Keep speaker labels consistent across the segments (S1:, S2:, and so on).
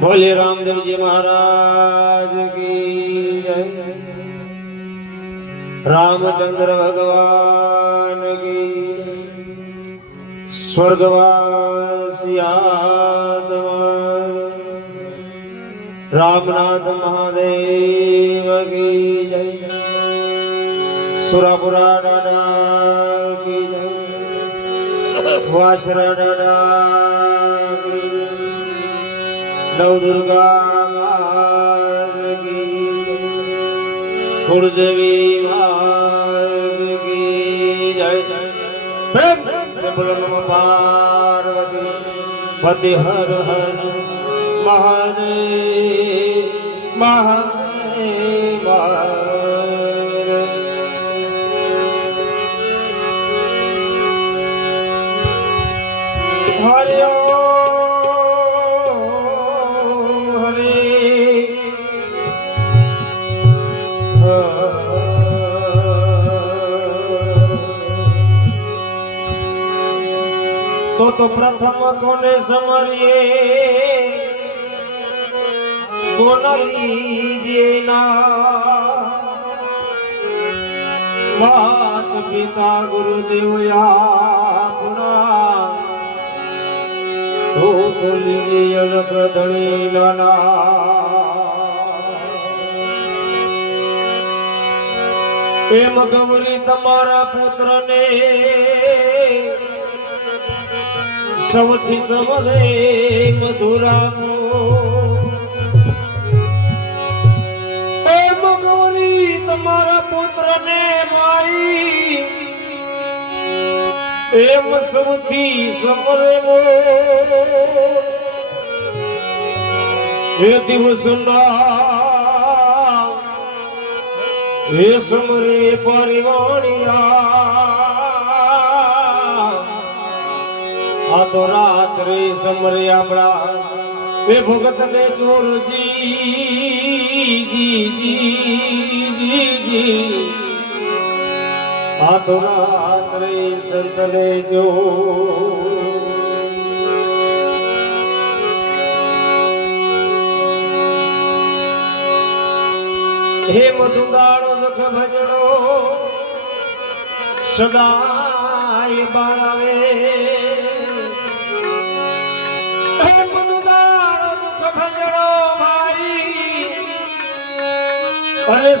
S1: બોલે રામદેવજી મહારાજ કી જય. રામચંદ્ર ભગવાન કી જય. સ્વર્ગવાસી આત્મા. રામનાથ મહાદેવ કી જય. સુરાપુરા દાદા કી જય. વાસરા દાદા નવ દુર્ગા માત કી જય. કુળદેવી જય નમઃ પાર્વતી પતિ હર હર મહાદેવ મહાદેવ. પ્રથમ કોને સમરીએ કોના લીજે ના માત પિતા ગુરુદેવ આપણા તો લીજે અલગ ધણી નાના. એમ ગૌરી તમારા પુત્રને સૌથી સમરે મધુરામો. ગૌરી તમારા પુત્રને મારી. એમ સૌથી સવરેવો એ દિવસના એ સમરે પરિવાણિયા. આ તો રાત્રે સમરે આપણા એ ભગત ને ચોરજી જી જી જી જી આ તો રાત્રે સંતને જો હે મધુગાળો દુઃખ ભજડો સદાય બાળાવે.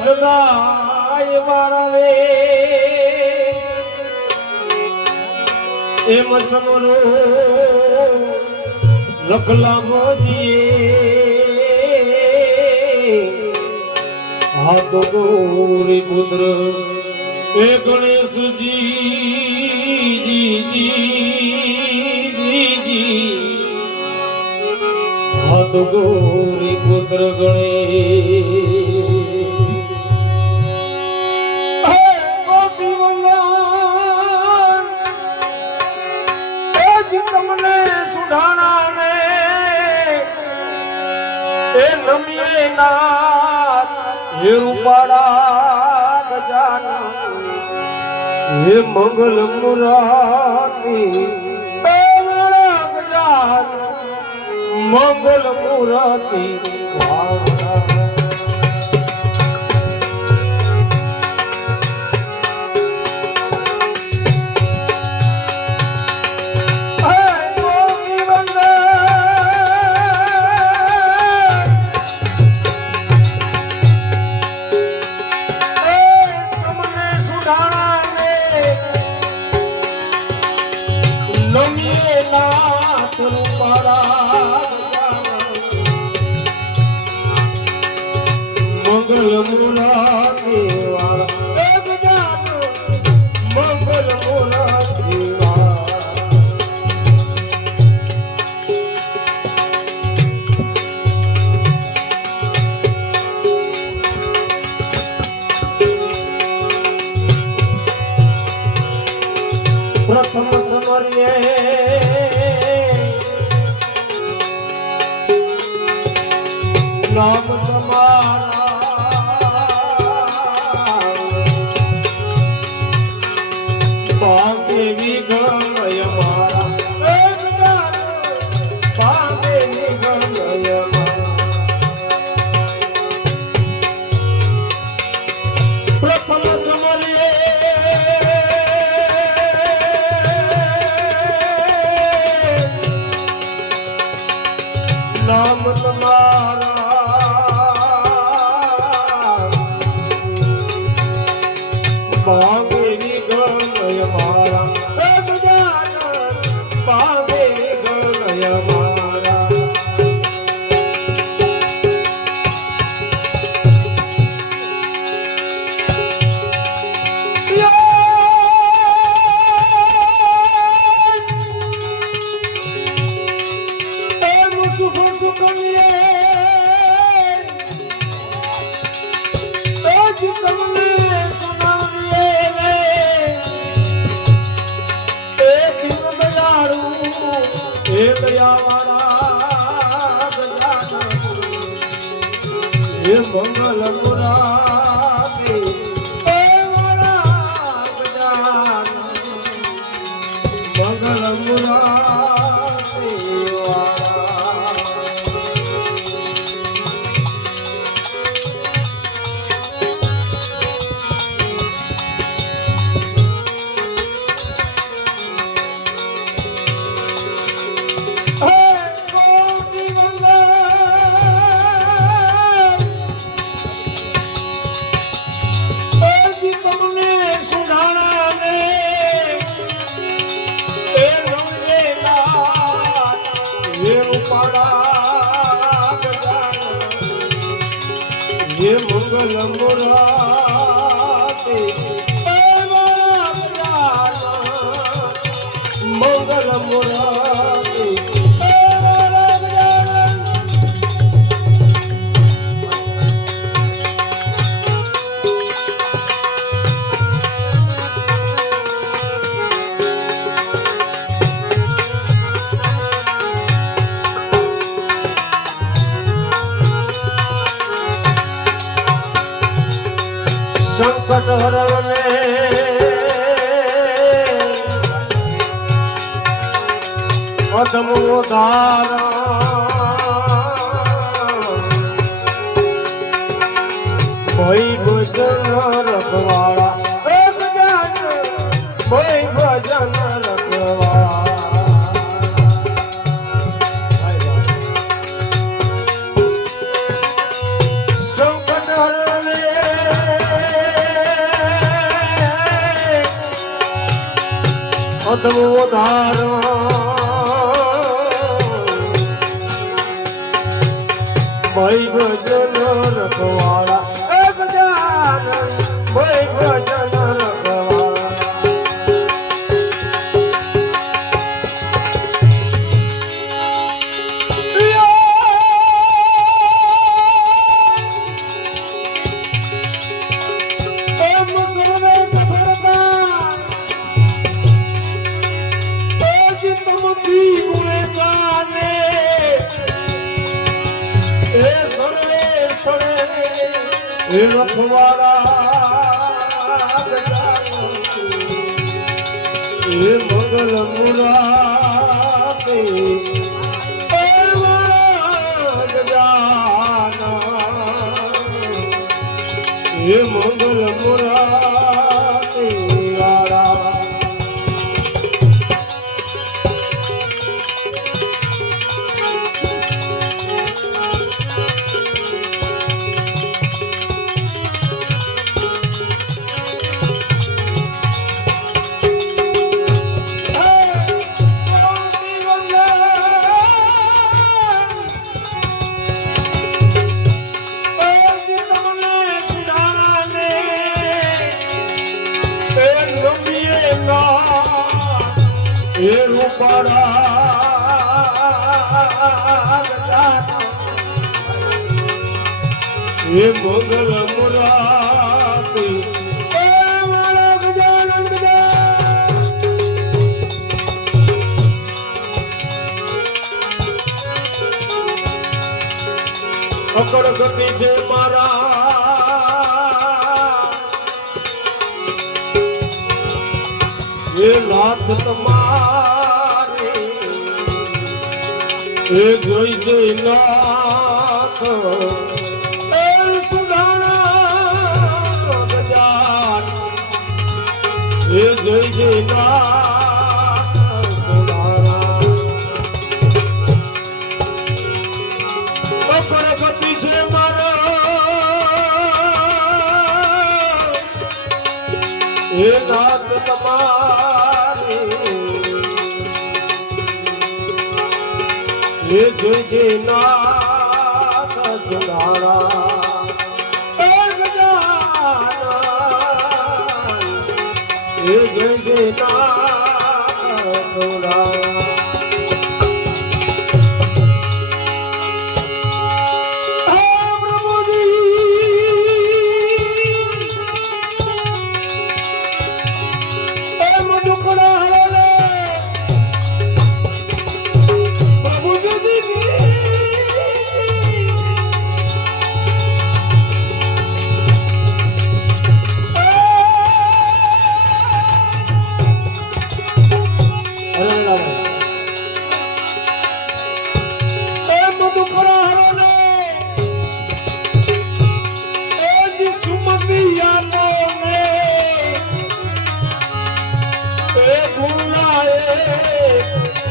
S1: સદાય બાળાવે. એમ સમરો લખલા મોજીએ હાથ ગોરી પુત્ર, એ ગણેશજી, જી જી જી જી. તો ગૌરી પુત્ર ગણેશ નાથ હે રૂપાળા ગજાનન હે મંગલ મુરાતી મંગલ મુરાતી your mom. i'm Lamborghini. સંકટ હરવને અદમો ધારા ભઈ ભજન રખવાળા ભઈ ભજન. મંગલ મુરા ये मंगल मुरा હે મોગલ મુરાદ. અકળ ગતિ છે મારા. એ નાથ તમારા. એ જોઈ જોઈ લાખો. એ સુદાણા ગજાર એ જોઈ જોઈ લાખો એ નાથ તમા વિષ્ણુજી નાથ સુધારા જય જય નાથ સુધારા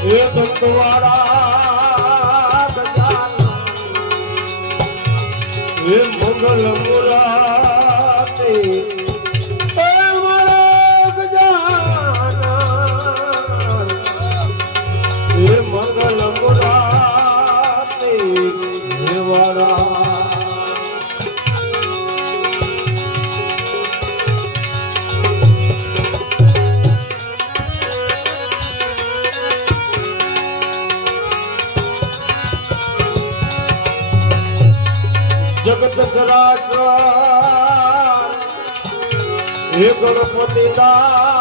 S1: એ બંગવાળા એ મંગલ મુરા હે ગણપતિ દા.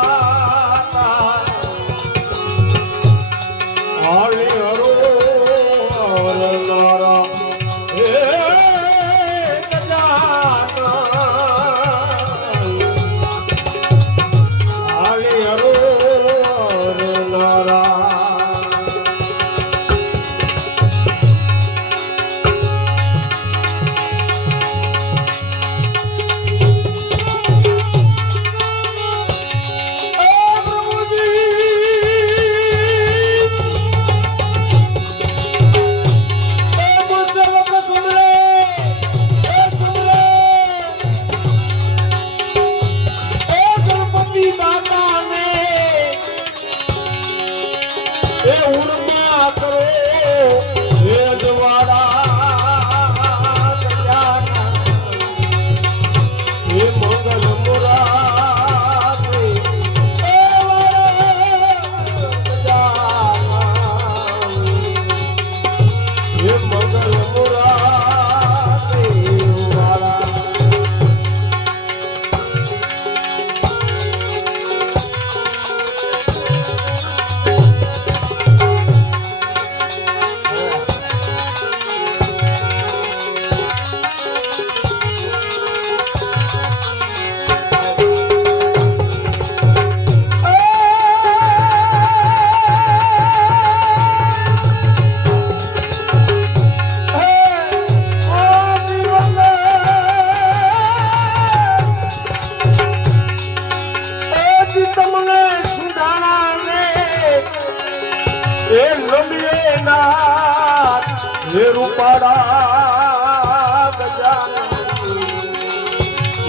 S1: પડા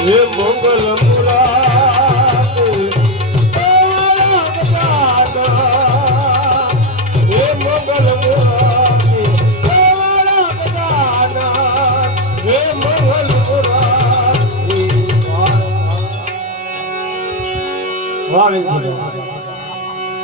S1: હે મોગલ મુરાદ હે મોગલ મુરાદ હે મોગલ મુરાદ